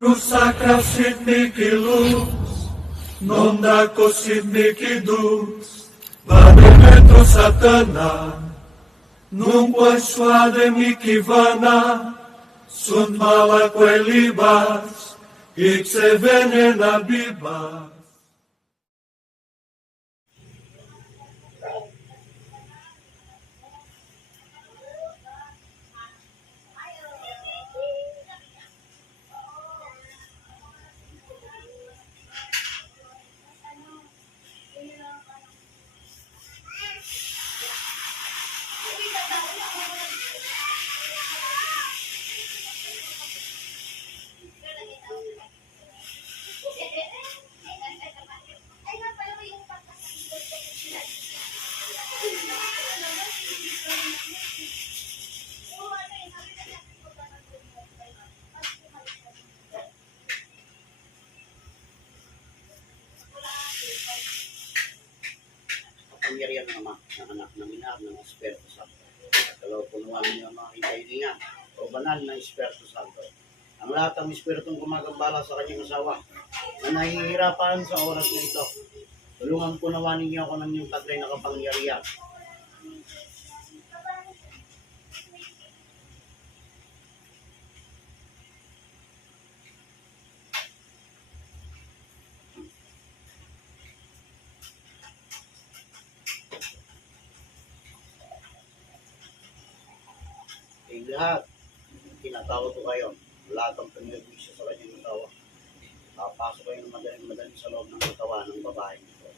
Rusakra sidniki luz, nondako sidniki dus, Vademetro satana, nungkwa swade mikivana, sunt mala libas, ikse venena bibas. Kapangyarihan ng Ama, ng Anak, ng Ina, ng Espiritu Santo. Dalaw punuan niyo ang mga hintay o banal na Espiritu Santo. Ang lahat ng Espiritong gumagambala sa kanyang asawa na nahihirapan sa oras na ito. Tulungan punawan ninyo ako ng iyong taglay na kapangyarihan. Ang lahat, tinatawag ko kayo, lahat ng pinag-wisyo sa kanyang asawa. Papasok kayo ng madaling sa loob ng katawan ng babae nito.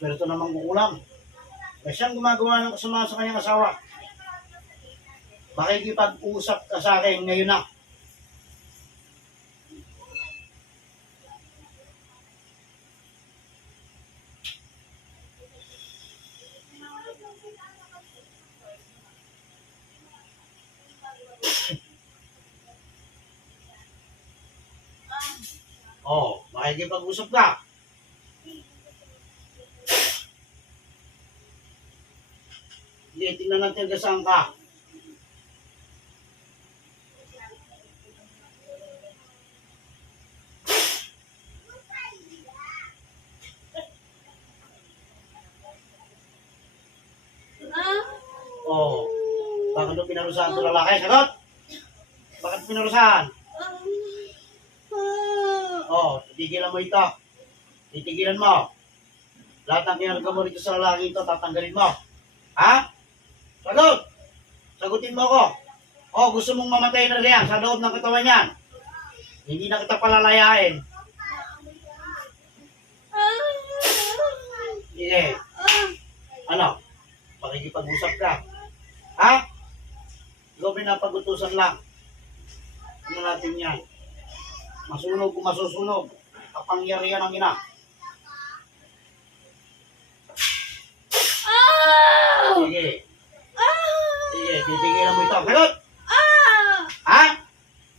Espiritu namang kukulam. Na siyang gumagawa ng kasama sa kanyang asawa. Makikipag-usap ka sa akin ngayon na. Oh, makikipag-usap ka. Hindi, tingnan natin saan ka. Oh, bakit mo pinarusahan ito lalaki? Sagot! Bakit pinarusahan? Oh, titigilan mo ito. Titigilan mo. Lahat ng kinarga mo rito sa lalaki ito, tatanggalin mo. Ha? Sagot! Sagutin mo ako. Oh, gusto mong mamatay na riyan sa loob ng katawan niyan. Hindi na kita palalayain. Sige. Ano? Pakikipag-usap ka. Ha? Ikaw pinapagutusan lang. Ano natin yan? Masunog kung masusunog. Kapangyarihan ng ina. Sige. Sige, titigil mo ito. Sagot! Ha?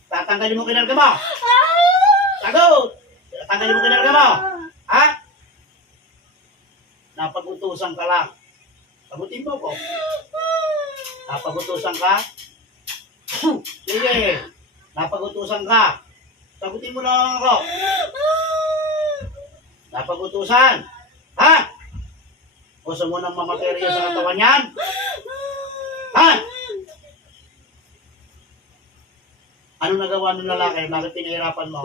Tatanggalin mo kinarga mo? Sagot! Tatanggalin mo kinarga mo? Ha? Napag-utusan ka lang. Sagutin mo ko. Napag-utusan ka? Sige. Napag-utusan ka. Sagutin mo lang ako. Napag-utusan. Ha? Gusto mo nang mamaterya sa katawan yan? Ha? Ano nagawa ng lalaki? Bakit pinahirapan mo?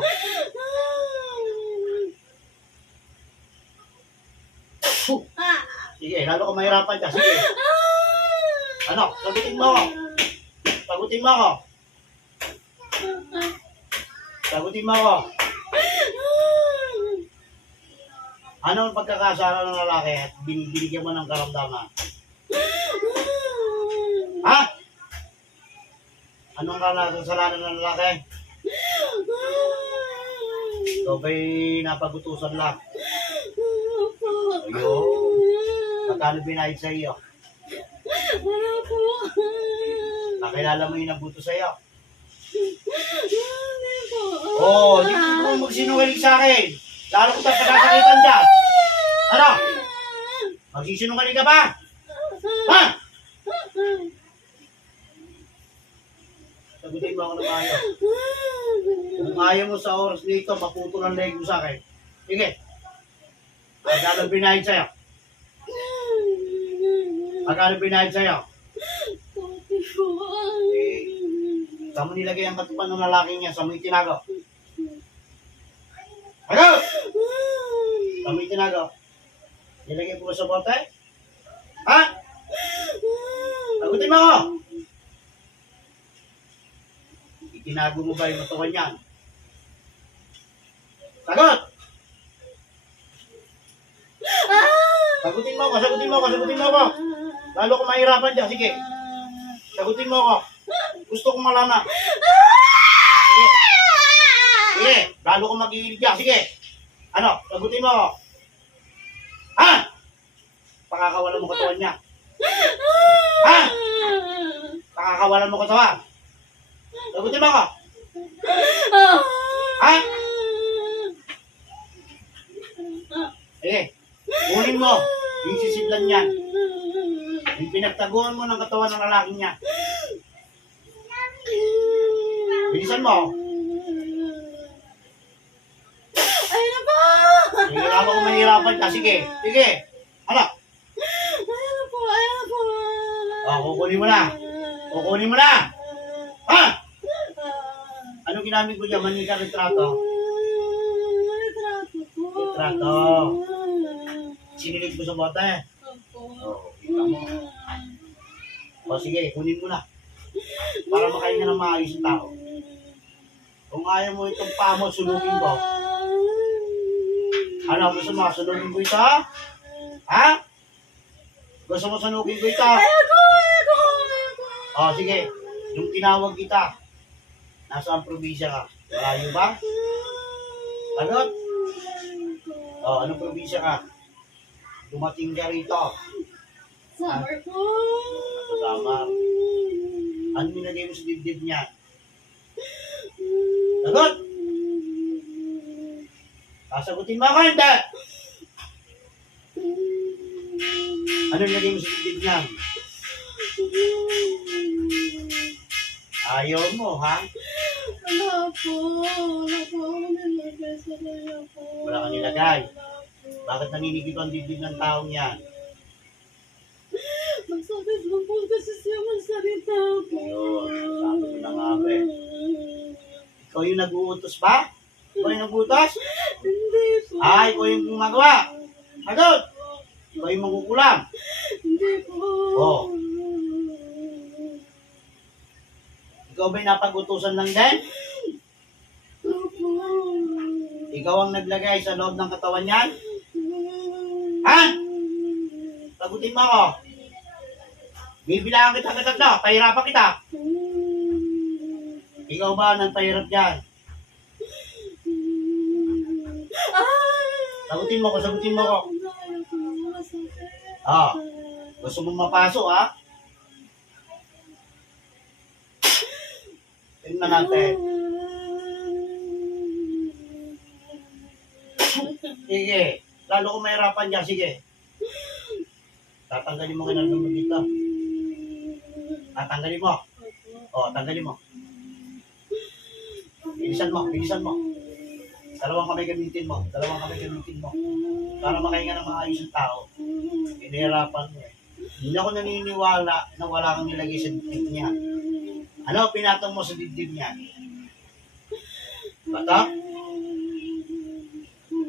Sige, lalo ko mahirapan ka. Sige. Ano? Sagutin mo ako. Sagutin mo ako. Sagutin mo ako. Ano ang pagkakasala ng lalaki at binibigyan mo ng karamdaman? Ha? Anong kasalanan ng lalaki? Ikaw ba'y napagutusan lang? Ayun. Magkano binayad sa iyo? Wala po. Nakilala mo yung nabuto sa iyo? Hindi po. Oo, hindi mo magsinungaling sa akin. Lalo ko tayo pagkasakitan dyan. Ano? Magsisinungaling ka ba? Ha? Sagutin mo ako ng ayaw. Kung ayaw mo sa oras dito, maputo ng leg mo sa akin. Sige. Magkano binayad sa'yo? Magkano binayad sa'yo? Saan mo nilagay ang katupan ng lalaking niya? Saan mo itinago? Ano? Saan mo itinago? Nilagay ko ba sa bote? Ha? Sagutin mo ako! Itinago mo ba yung katawan niyan? Sagot! Sagutin mo ako, sagutin mo ako, sagutin mo ako. Lalo ko mahirapan dyan, sige. Sagutin mo ako. Gusto kong malaman. Sige. Sige, lalo ko mag-iilig dyan, sige. Ano, sagutin mo ako. Ha? Pakakawalan mo katawan niya. Ha? Pakakawalan mo katawan. Sagutin mo ako. Ha? Sige. Kunin mo yung sisidlan niyan. Yung pinagtaguan mo ng katawan ng lalaki niya. Bilisan mo. Ayun na po! Sige, ako kung mahirapan ka. Sige. Sige. Ano? Ayun na po, ayun na po. Kukunin mo na. Kukunin mo na. Ha? Anong ginamit ko dyan? Manika retrato. Retrato po. Retrato. Sinilig mo sa bote. Oo, kita mo. O sige, kunin mo na. Para makahinga ng maayos yung tao. Kung ayaw mo itong paa mo, sunugin ko. Ano, gusto mo? Sunugin ko ito? Ha? Gusto mo sunugin ko ito? Ayoko. O sige, yung tinawag kita, nasa ang probinsya ka? Malayo ba? Sagot? O, anong probinsya ka? Dumating ka rito. Summer po. Kasama. Ano nilagay mo sa dibdib niya? Sagot! Sasagutin mo ako, hindi! Ano nilagay mo sa dibdib niya? Ayaw mo, ha? Wala po. Wala po ako nilagay sa kanya po. Wala kang nilagay. Bakit naninigib ang dibdib ng taong yan? Masakit lang po kasi siya magsalita po. Ayun, sabi ko na nga ba eh. Ikaw yung nag-uutos ba? Ikaw yung nag-uutos? Hindi po. Ay, ikaw yung gumagawa. Sagot! Ikaw yung magkukulam. Hindi po. Oo. Ikaw ba'y napag-utusan lang din? Opo. Ikaw ang naglagay sa loob ng katawan niyan? Ha? Sagutin mo ako. Bibilangan kita ng tatlo. Pahirapan kita. Ikaw ba ang nagpahirap dyan? Sagutin mo ko, sagutin mo ko. Ah, gusto mo mapasok, ha? Tingnan natin. Sige. Lalo kung mahirapan dyan, sige. Tatanggalin mo kinaldo mo dito. Tatanggalin mo. O, tanggalin mo. Bilisan mo, bilisan mo. Dalawang kamay gamitin mo. Dalawang kamay gamitin mo. Para makahinga ng maayos yung tao. Pinahirapan mo eh. Hindi ako naniniwala na wala kang nilagay sa dibdib niya. Ano pinatong mo sa dibdib niya? Bato?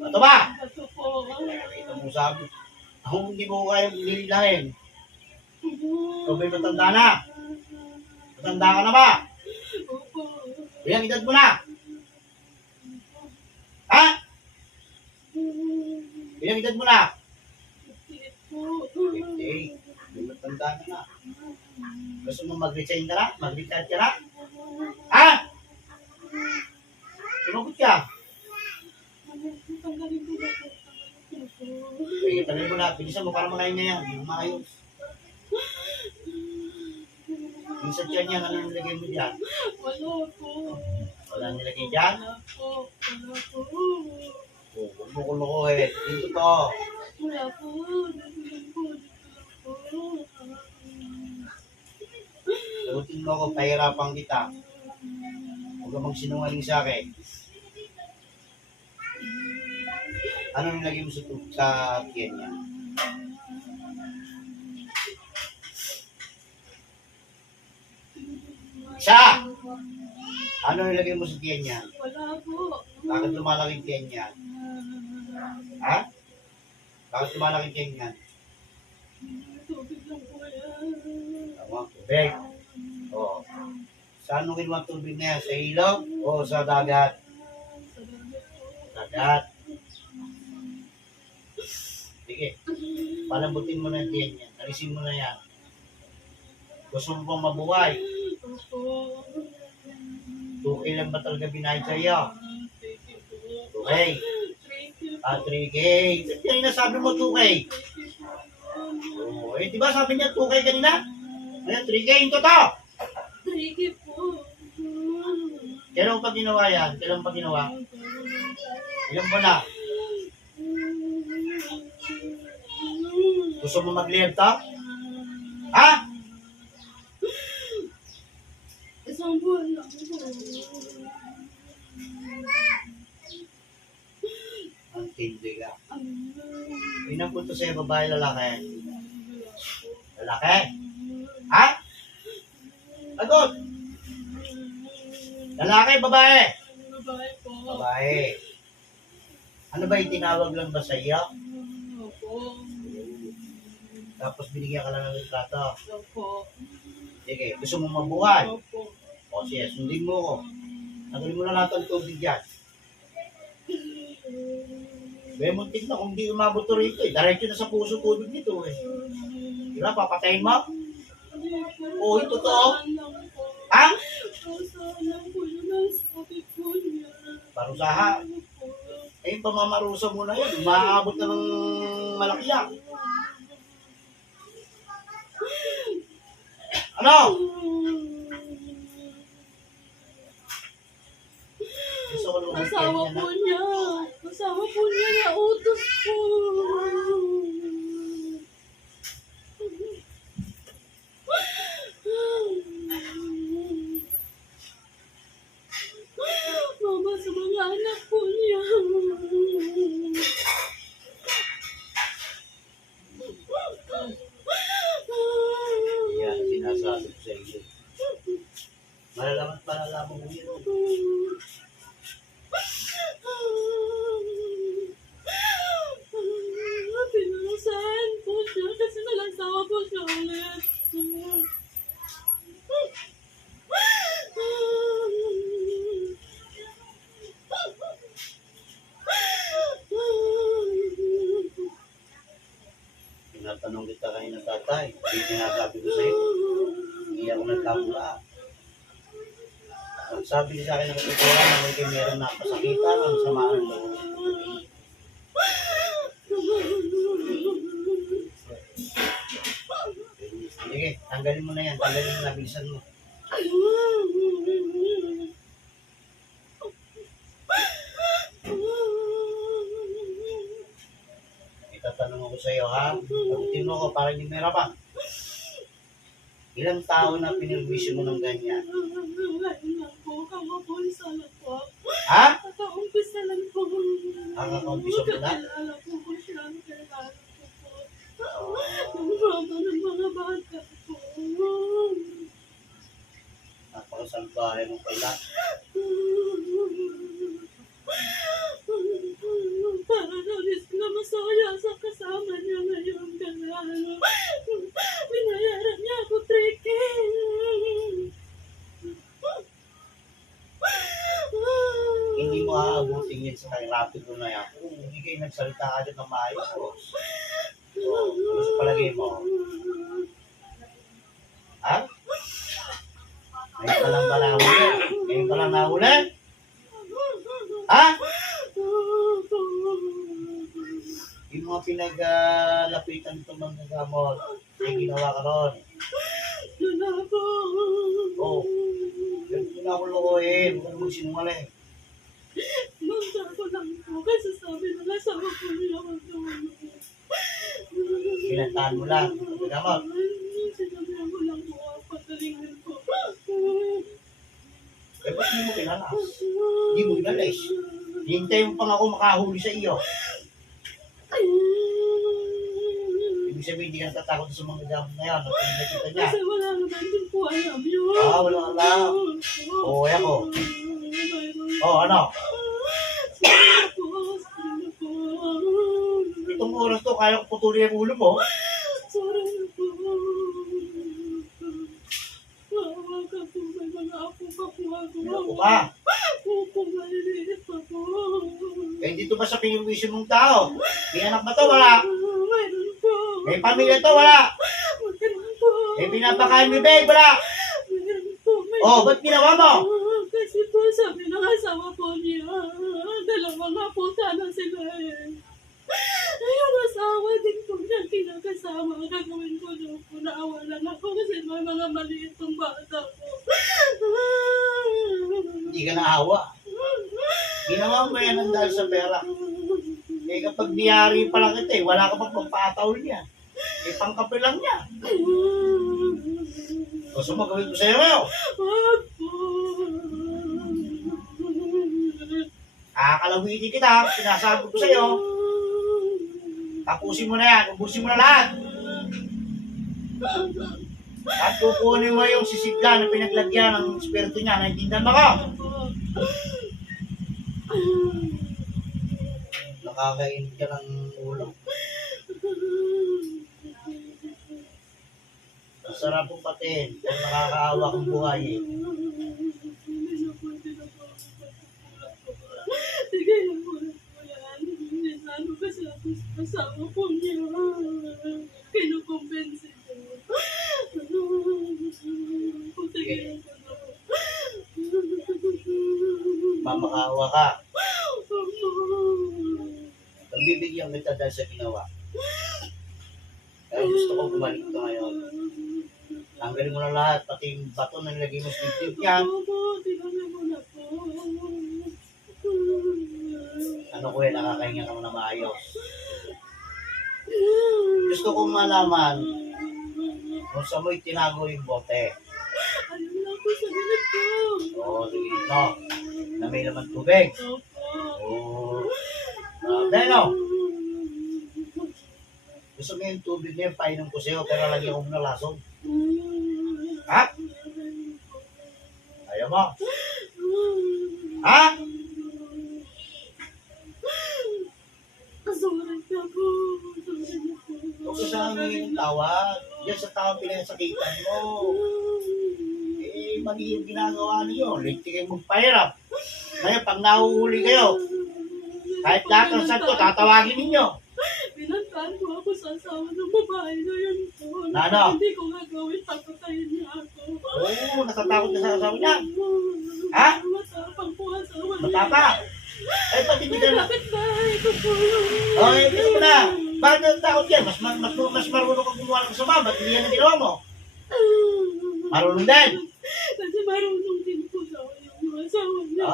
Bato ba? Bato po. Ito mo sabi. Ako hindi mo kayo lililahin. Ikaw ba'y matanda na? Matanda ka na ba? Opo. Ilang edad mo na? Ha? Ilang edad mo na? Po. 58. May matanda ka na. Gusto mo mag-resign ka na? Mag-retire ka na? Ha? Sumagot ka. Tanggalin ko na po. Sige, tagal mo na. Bilisan mo para makain niya yan. Hindi mo maayos. Yung sa tiyan yan, ano nilagay mo dyan? Wala po. Wala nilagay dyan? Wala po. Wala po. Oh, huwag mo kulukuhin. Dito to. Wala po. Dito po. Dito po. Sagutin mo ako, pahirapan kita. Huwag ka magsinungaling sa akin. Ano nilagay mo sa tiyan niya? Siya! Ano nilagay mo sa tiyan niya? Wala po. Bakit lumalaki yung tiyan niya? Ha? Bakit lumalaki yung tiyan niya? Tubig lang po yan. Tama, tubig. Oo. Saan mo kinuha ang tubig niya? Sa ilog o sa dagat? Dagat. Sige. Palambutin mo na yung tiyan niya. Alisin mo na yan. Gusto mo pang mabuhay? Opo. 2K lang ba talaga binayad sa iyo? Thank you po. 2K. Thank you. 3K. Ba't kanina sabi mo 2K? Oo. Eh, di ba sabi niya 2K kanina? Ngayon, 3K yung totoo. Thank you po. Kailan mo pa ginawa yan? Kailan mo pa ginawa? Ilan ba na? Gusto mo mag-live to? Ha? Isang buwan lang po. Ang tindi ka. Inang punto sa'yo, babae, lalaki? Lalaki? Ha? Agod! Lalaki, babae? Babae po. Babae. Ano ba yung tinawag lang ba sa iyo? Opo. Tapos binigyan ka lang ng litrato. Opo. Sige, gusto mo mabuhay? Opo. O siya, sundin mo ko. Tanggalin mo na lahat ang tubig dyan. May muntik na kung di umabot to rito eh. Diretso na sa puso tubig nito eh. Di ba, papatayin mo? Oo, ito to. Ha? Parusaha. Eh, yung pamamarusa mo na yan. Umaabot na ng malakiyak. Ano? Gusto ko naman Asawa po niya. Asawa po niya na utos po. Mama, sa mga anak po niya. Yan, sinasabi ko sa iyo. Malalaman mo yun. Pinurusahan po siya kasi nalansawa po siya ulit. Tinatanong kita kayo ng tatay. Hindi sinasabi ko sa iyo. Hindi ako nagkamula. Ang sabi niya sa akin ng katotohanan na may meron na kasakitan ang samaan ng loob. Sige, tanggalin mo na yan. Tanggalin mo na, bilisan mo. Itatanong ako sa iyo, ha? Sagutin mo ako para hindi mahirapan. Ilang tao na pinirwisyo mo ng ganyan? Ngayon lang po, kakaumpisa lang po. Ha? Kakaumpisa lang po. Kakaumpisa mo na? Kakilala po ko siya. Kakilala ko po. Ang baba ng mga bata po. Napakasalbahe mo pala. hindi mo aabutin yun sa kahirapan mo na yan. Kung hindi kayo nagsalita agad ng maayos. Ano sa palagay mo? Ha? Ngayon pa lang ba nahuli? Ngayon pa lang nahuli? Ha? Yung mga pinag-lapitan itong mga gamot, may ginawa ka ron. Wala po. Oo. Yung na ako lokohin, huwag ka naman sinungaling. Manda ko lang po kasi sabi ng asawa ko niya magtulong. Pinantahan mo lang, ang gamot. Sinabihan ko lang po, patalingin po. Eh, ba't hindi mo pinalas? Hindi mo inalis. Hintay mo pang ako makahuli sa iyo. Ibig sabihin, hindi ka natatakot sa mga gamot na yan. At nakikita niya. Kasi wala naman din po alam yun. Wala alam. Oo, ako. Ano? Sorry po. Itong oras to, kaya ko putuli ang ulo mo. Sorry po. Maawa ka po. May mga apo pa po ako. Ako pa. Opo, maliliit pa po. Eh, dito ba sa pinag-vision mong tao? May anak ba to? Wala. Mayroon po. May pamilya to? Wala. Mayroon po. May pinapakain mo, babe? Wala. Mayroon po. Oh, ba't ginawa mo? Kasi po sabi ng asawa po niya, dalawa nga po sana sila eh. Yung asawa din po niya kinakasama. Gagawin ko doon po, naawalan ako kasi may mga maliit pong bata po. Hindi ka naawa. Ginawa mo yan ang dahil sa pera. Eh, kapag niyari pa lang ito eh, wala ka pang pagpataol niya. Eh, pangkape lang niya. Gusto mo gawin ko sa'yo ngayon? Wag po. Kakalawitin kita, sinasabi ko sa'yo. Tapusin mo na yan, ubusin mo na lahat. At kukunin mo yung sisigla na pinaglagyan ng espiritu niya. Naintindihan mo ko? Nakakain ka ng ulo. Masarap po patin kung nakakaawa kang buhay eh. Sige lang po na po yan. Ano kasi ako sa asawa po niya. Kinukumpensi ko. Sige lang po na po. Mamakaawa ka. Pagbibigyan kita dahil sa ginawa. Kaya gusto ko bumalik ito ngayon. Tanggalin mo na lahat, pati yung bato na nilagay mo sa dibdib niya. Opo, tingnan mo na po. Ano ko eh, nakakahinga ka mo na maayos. Gusto kong malaman kung saan mo itinago yung bote. Ayun lang po sa gilid ko. Oo, sige, no. Na may laman tubig. Opo. Oo. Beno, gusto mo yung tubig niya, painom ko sa'yo, pero lagyan ko muna lasong. Ha? Ayaw mo? Ha? Sorry ka po. Sorry na po. Huwag ko sa amin yung tawag. Diyan sa tao pinasakitan mo. Eh, mali yung ginagawa niyo. Linti kayo magpahirap. Ngayon, pag nahuhuli kayo, kahit lahat ng santo, tatawagin ninyo. Pinantaan ko ako sa asawa ng babae na yun po. Ano? Hindi ko gagawin, papatayin niya ako. Oo, natatakot ka sa asawa niya. Ha? Matapang po asawa niya. Matapa. Eh, pati hindi ka na. Kapit bahay ko po yun. Okay, gusto mo na. Bakit natatakot yan? Mas marunong kang gumawa ng kasama. Ba't hindi yan ang ginawa mo? Marunong din. Kasi marunong din po daw yung asawa niya.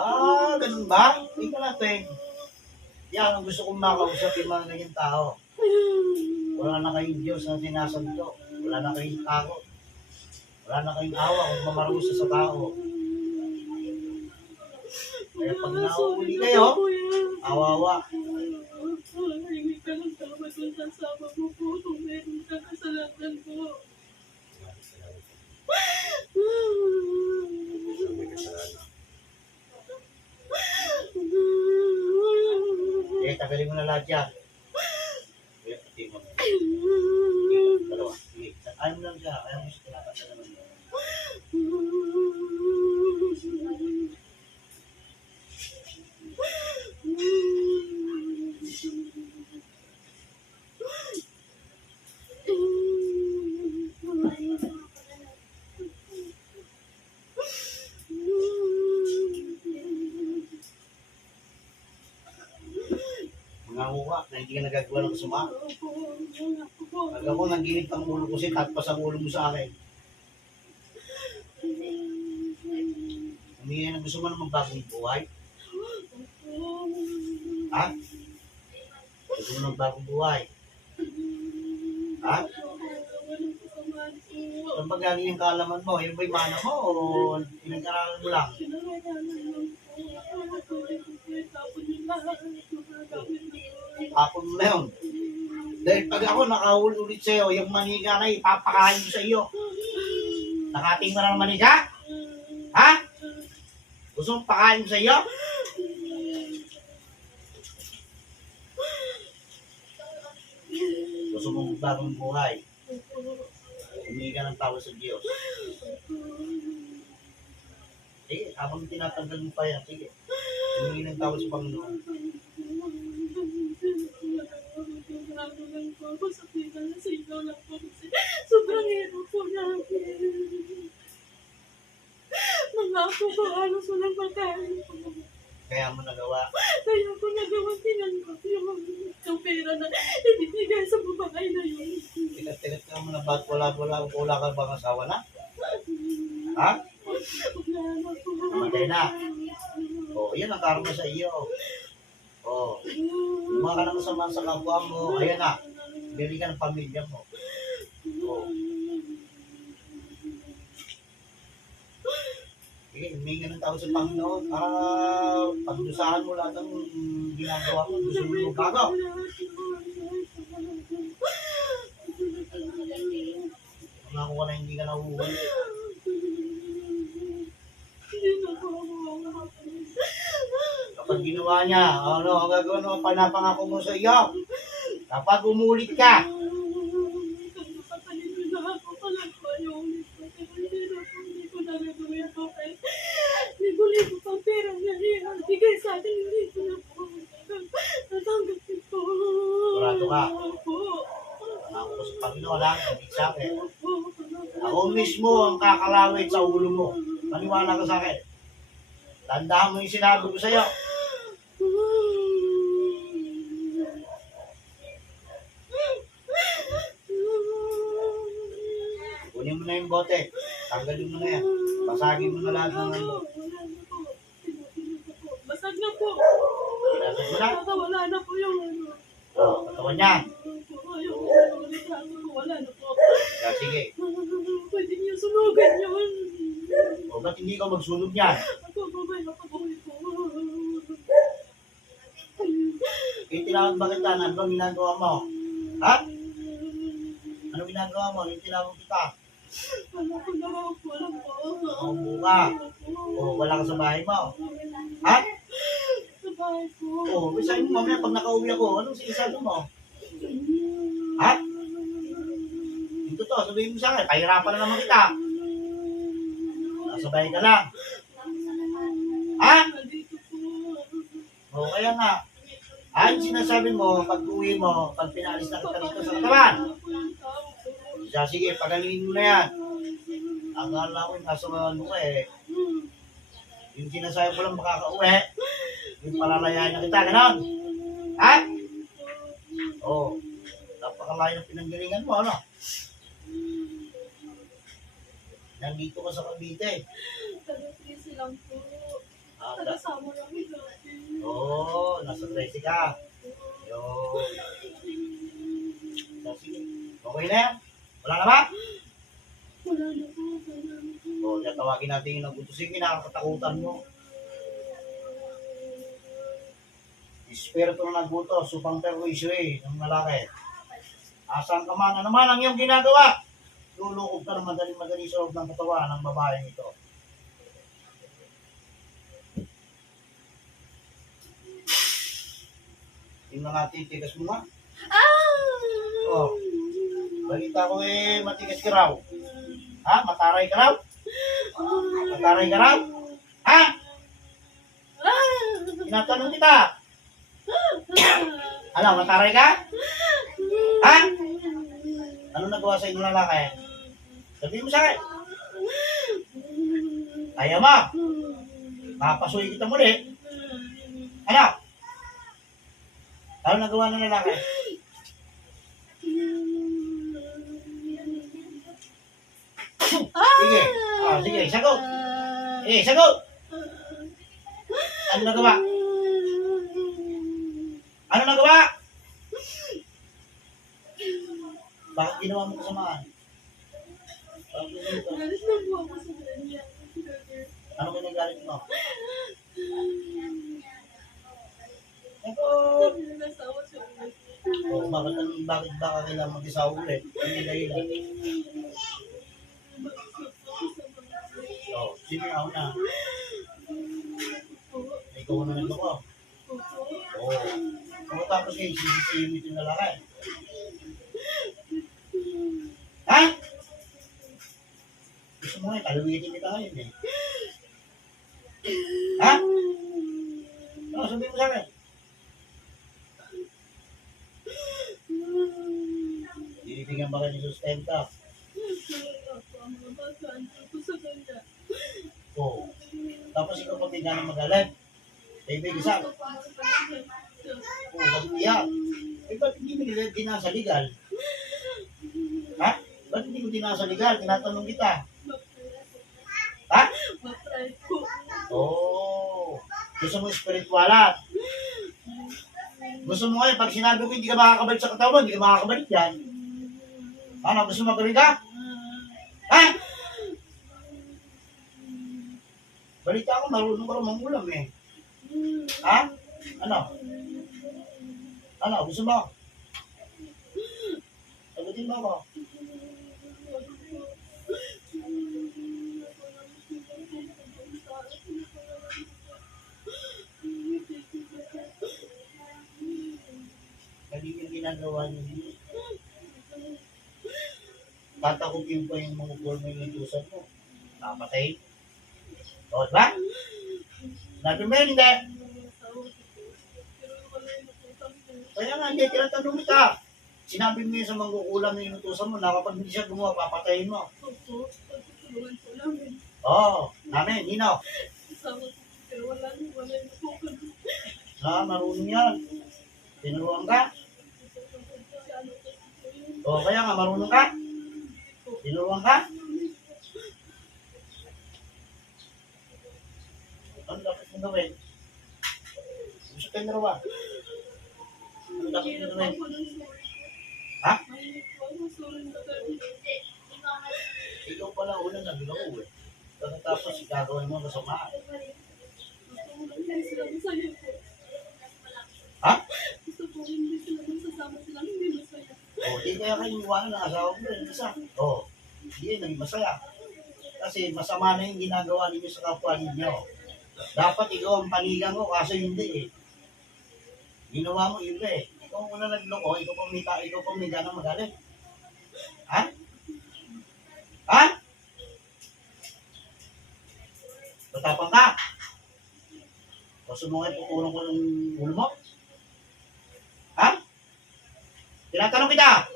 Ganun ba? Tingnan natin. Yan ang gusto kong makausap yung mga ganyan tao. Wala na kayong Diyos na sinasanto. Wala na kayong takot. Wala na kayong awa kung mamarusa sa tao. Kaya pag nauli kayo, awawa. Hingi ka ng tawad sa asawa mo po kung meron ka kasalanan po. Eh, tagalin mo na lahat yan. Eh, pati mo. Dalawa. Sige. Ayaw mo lang siya. Ayaw mo siya. Tinapasa naman yun. At na hindi ka nagagawa ng masama. Opo. Opo. Pag ako nangginit ang ulo ko, tagpas ang ulo mo sa akin. Humingi na gusto mo naman bagong buhay. Ha? Gusto mo ng bagong buhay. Ha? Saan ba galing yung kaalaman mo? Yan ba'y mana mo o pinag-aralan mo lang? Hapon mo na yun. Dahil pag ako nakahuli ulit sa'yo, yung maniga na ipapakain mo sa iyo. Nakating mo na ng maniga? Ha? Gusto mong pakain mo sa iyo? Gusto mong bagong buhay? Humingi ka ng tawad sa Diyos. Sige, habang tinatanggal mo pa yan, sige. Humingi ng tawad sa Panginoon. Sobrang hirap po namin. Mga ako po, halos walang pagkain po. Kaya mo nagawa. Kaya ko nagawa tinanggap yung pera na ibibigay sa babae na yun. Tigat-tigat ka mo na ba't wala ka bang asawa na? Ha? Wala na po. Namatay na. O, yan ang karma sa iyo. O, gumawa ka ng masama sa kapwa mo. Ayan na. Bili ka ng pamilya mo. O. Sige, humingi ka ng tao sa Panginoon para pagdusahan mo lahat ng ginagawa mo. Gusto mo bago. Mga ko na hindi ka nahuhuli. Kapag ginawa niya, ano ang gagawin mo? Panapangako mo sa iyo. Kapag umulit ka, libo-libo pang pera niya ibigay sa akin, hindi ko na po natanggapin po. Sigurado ka? Opo. ako sa Panginoon lang, hindi sa akin. Opo. Ako mismo ang kakalawit sa ulo mo. Maniwala ka sa akin. Tandaan mo yung sinabi ko sa iyo. Kunin mo na yung bote. Tanggalin mo na yan. Basagin mo na lahat ng ano. Basag na po. Pinasag mo na. Wala na po yung ano. O, katawan niya. Wala na po. Kaya sige. Pwede niyo sunugan yun. O, ba't hindi ka magsunog niyan? Ako, babay, nakabuhay po. Tinawag ba kita? Ano bang ginagawa mo? Ha? Ano ginagawa mo? Tinawag kita. Wala ko na raw po. Alam po. Umupo ka. O, wala ka sa bahay mo. Ha? Sa bahay po. O, sabi mo mamaya pag nakauwi ako, anong sinasabi mo? Ha? Yung totoo, sabihin mo sa akin, pahirapan na naman kita. Nasabay ka lang. Ha? Nandito po. O, kaya nga. Ang sinasabi mo, pag uwi mo, pag pinalis na kita dito sa katawan. Siya, sige, pagalingin mo na yan. Ang akala ko yung nasa ano ko eh. Yung sinasabi ko lang makakauwi. Yung palalayain na kita, gano'n? Ha? Oo. Napakalayo ng pinanggalingan mo, ano? Nandito ka sa Cavite. Taga-trisi lang po. Ah, Taga-sama lang ito. Oo, nasa 13 ka. Yun. So, sige. Okay na yan? Wala na ba? Wala na po. Wala na po. O, tatawagin natin yung nagutos. Sige, nakakatakutan mo. Espiritu na nagbuto, supang perwisyo ng lalaki. Asang ka man, ano man ang iyong ginagawa? Lulukob ka na madali-madali sa loob ng katawan ng babaeng ito. Tingnan natin, tigas mo nga. Oh, balita ko matigas ka raw. Ha? Mataray ka raw? Mataray ka raw? Ha? Tinatanong kita. Ano, mataray ka? Ha? Ano nagawa sa inyong lalaki? Sabihin mo sa akin. Kaya mo. Papasuy kita muli. Ano? Ano nagawa ng lalaki? Sige. Sige, sagot. Sagot. Ano nagawa? Ano nagawa? Bakit ginawa mo kasamaan? Galit lang po ako sa kanya. Ano ginagalit mo? Ito. Nag-asawa siya ulit. Bakit ba kailangan mag-isawa ulit? Ano yung dahilan? Sino na una? Ikaw na nagloko. Tapos ngayon, sisisihin ito yung lalaki. Ha? Gusto mo nga, talawitin kita ngayon eh. Ha? Sabihin mo sa akin. Ibibigyan ba kayo ng sustenta? Oo. Tapos ikaw pa bigyan ng magalit. Ibig isa. Oo, ba't iyak? Ba't hindi mo dinasa legal? Ha? Ba't hindi mo dinasa legal? Tinatanong kita. Ha? Oo. Gusto mo espiritualan? Gusto mo ngayon, pag sinabi ko hindi ka makakabalik sa katawan, hindi ka makakabalik yan. Ano, gusto mo magaling ka? Ha? Balita ako, marunong ka rin mangulam eh. Ha? Ano? Ano, gusto mo? Sagutin mo ako. Hindi yung ginagawa niyo. Tatakupin pa yung mga forma yung itusan mo. Nakapatay. O, diba? Natin ba yun, hindi? Kaya nga, hindi, tinatanong kita. Sinabi mo yun sa mangkukulam na inutusan mo, na kapag hindi siya gumawa, papatayin mo. Oo, namin, Nino. Marunong yan. Tinuruan ka? O, kaya nga, marunong ka? Tinuruan ka? Ano dapat mo gawin? Gusto kayo naruwa? Ano dapat mo gawin? Ha? Ikaw pala unang nagloko eh. Pagkatapos gagawin mo masama. Ha? Gusto ko hindi sila magsasama sila, hindi masaya. Di kaya kayo iwanan ng asawa mo rin. Isa. Hindi naging masaya. Kasi masama na yung ginagawa ninyo sa kapwa ninyo. Dapat ikaw ang panigang ko, kaso hindi eh. Ginawa mo iba eh. Ikaw ang una nagloko, ikaw pa may ganang magalit. Ha? Ha? Tatapang ka? Gusto mo ngayon pukulong ko ng ulo mo? Ha? Tinatanong kita!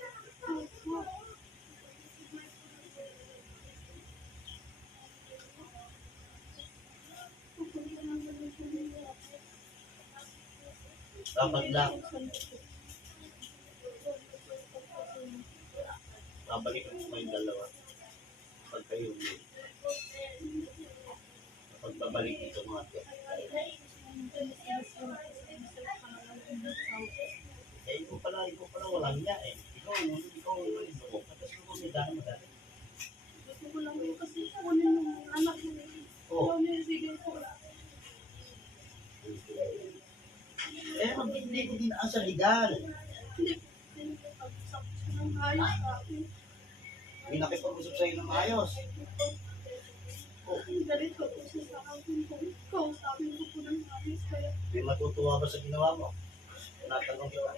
Dapat lang. Babalik ang mga yung dalawa. Pag kayo yun. Kapag babalik ito mga ito. Ikaw pala wala niya eh. Ikaw lubog. Tapos lubog may dana madali. Gusto ko lang yun kasi kunin yung anak mo. Oo. Sige po. Hindi ko din sa legal. Hindi. Pag-usap siya ng ayos sa akin. May nakipag-usap sa'yo ng ayos. Ganito po siya sa akin. Kausapin ko po ng ayos. Kaya May matutuwa ba sa ginawa mo? Natanong kita.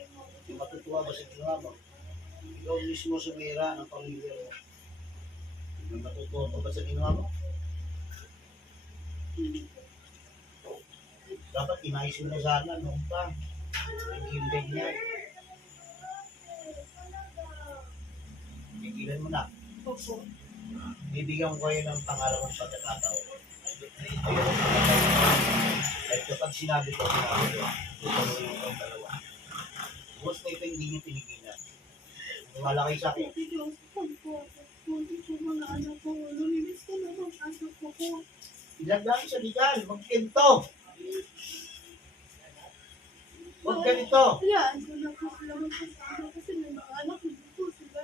May matutuwa ba sa ginawa mo? Ikaw mismo sumira ng pamilya mo. May matutuwa ba sa ginawa mo? Dapat inayos mo na sana noon pa. Nag-imbed niya. Tigilan mo na. opo. Bibigyan ko kayo ng pangalawang pagkakataon. Kahit kapag sinabi ko, tutuloy yung dalawa. Bukas na ito hindi niyo tinigilan. Wala kayo sa akin. Ate Diyos, po. Hindi po mga anak ko. Namimiss ko na mga anak ko po. Ilagay sa ligal. Magkinto. Huwag ganito. Hayaan ko na po sila magkasama kasi may mga anak ko po sila.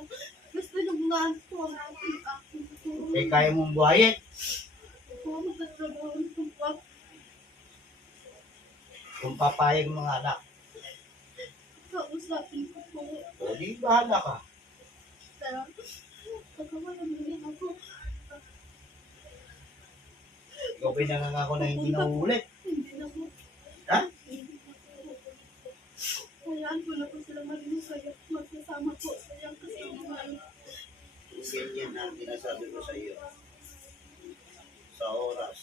Basta ng mga anak ko ang aking po. Eh, kaya mong buhayin. Po, magtatrabaho nito po. Kung papayag mga anak. Kausapin ko po. O, di bahala ka. Pero, pagkawalan mo lang ako. Ikaw pa yung nangangako na hindi na uulit. Hindi na po. Ha? Hayaan ko na po sila maging masaya. Magkasama po. Sayang kasi ang mga Ganyan ang sinasabi ko sa iyo. Sa oras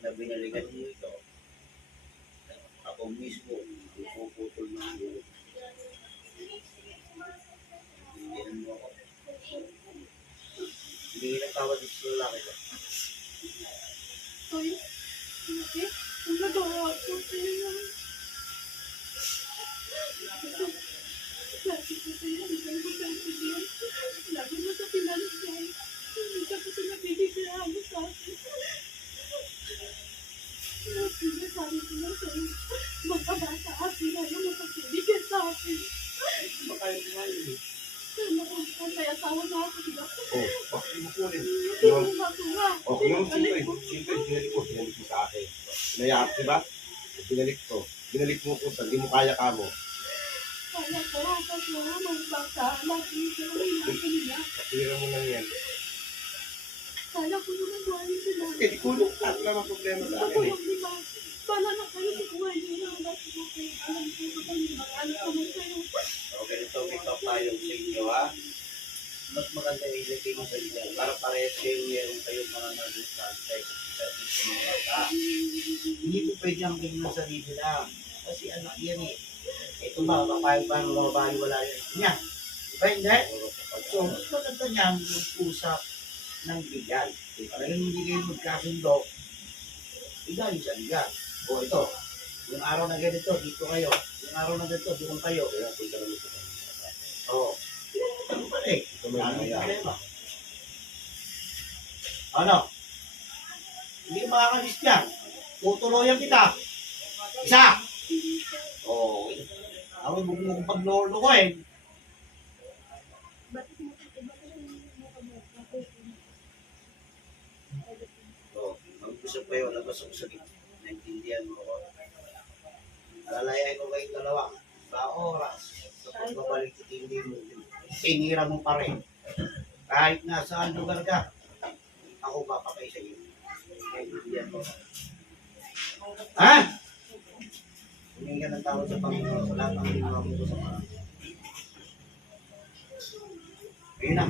na binalikan mo ito, ako mismo ang puputol ng ulo. Hindi mo ako. Hindi nagtawad dito sa lalaki ko. Ay, okay. Ang nagawa ko sa'yo. Lagi ko sa'yo, hindi ko kaibigan. Lagi mo sa pinalitan. Hindi ka kasi nabibigyan mo sa akin. Sinasabi ko na sa'yo, magpabata akin na yung magpapibigyan sa akin. Baka yung kumain eh. Kaya asawa na ako, diba? Oh, bakit mo kunin? Hindi ko matuwa. Oh, yung sintoy, binalik mo sa akin. Nayak, di ba? Binalik ko. Binalik mo kung saan, di mo kaya ka mo. Kaya ko, kasi wala mong bata. Lagi ko namin niya. Kapira mo lang yan. Kaya ko naman buhayin sila. Eh, di kulong ka. Wala mang problema sa akin eh. Diba? Bala na kayo sa buhay niyo na wala ko kayo. Alam ko sa kanila. Alam ko mo kayo. Okay, ito may talk tayo sa inyo ha. Mas maganda yung ilagay mo sa ligal para parehas kayo meron kayong mga nagustuhan sa isa't isa sa mga bata. Hindi ko pwede ang ganyan sa sarili lang. Kasi anak yan eh. Ito ba, kapayag ba ng mga baliwala yan? Niya. Diba hindi? So, mas maganda niya ang usap ng ligal. Para hindi kayo magkasundo, ligal sa ligal. O ito, yung araw na ganito, dito kayo. Yung araw na ganito, doon kayo. Kaya punta naman sa kanila. Oo. Ano pa eh? Ito may Ano kaya. problema? Ano? Hindi makakalis dyan. Tutuloyan kita. Isa! Oo. Ako yung bugmong paglolo ko eh. Bakit mo Oo. Mag-usap kayo, labas ako sa gitna. Naintindihan mo ako. Alalayan ko kayong dalawa. Sa oras. Sa pagbabalik sa hindi mo. Sinira mo pa rin. Kahit nasaan lugar ka. Ako papakay sa iyo. Naintindihan mo. Ha? Humingi ka ng tawad sa Panginoon sa lahat ng ginawa mo sa mga. Ayun na.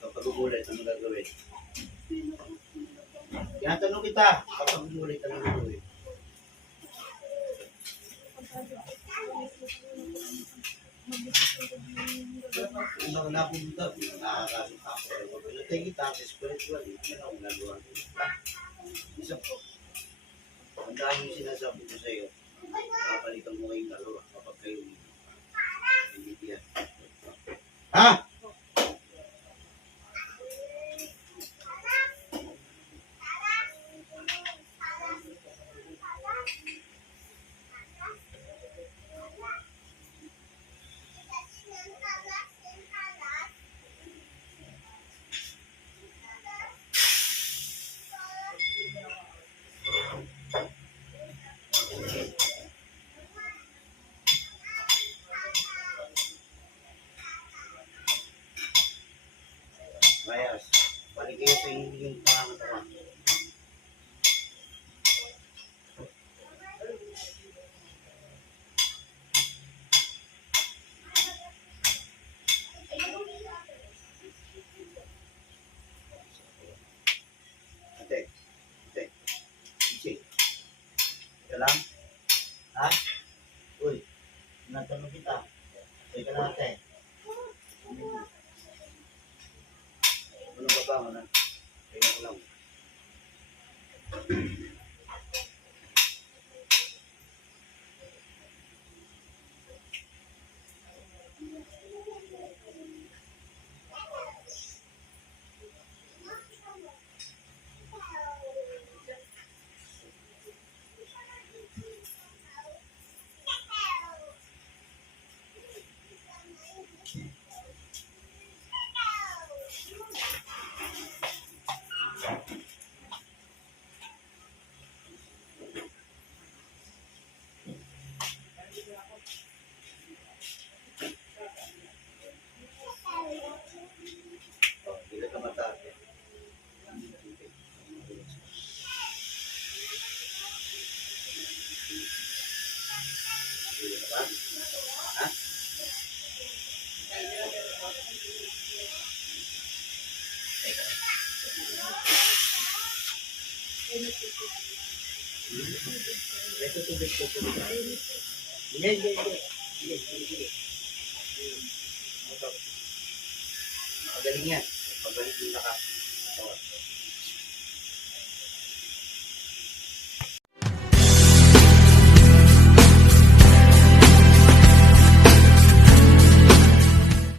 Kapag ulit, ano gagawin? Tinatanong kita, kapag ulit, ano gagawin? Unang napunta, nakakasip ako. Pinatay kita sa spiritual, hindi na ako nagawa. Isa po. Ang dami yung sinasabi ko sa iyo, kapalitan mo kayong dalawa kapag kayo hindi yan. Ha? Mayas, balik kayo sa inyong pangangatawan. dati. Ano ba ba? Ano? Tingnan ko lang. Oh, hindi ka mataas. Diba? Ha? Ito tubig ko. Hindi, hindi, hindi. Sige, sige, sige. Magaling yan. Pagaling yung naka.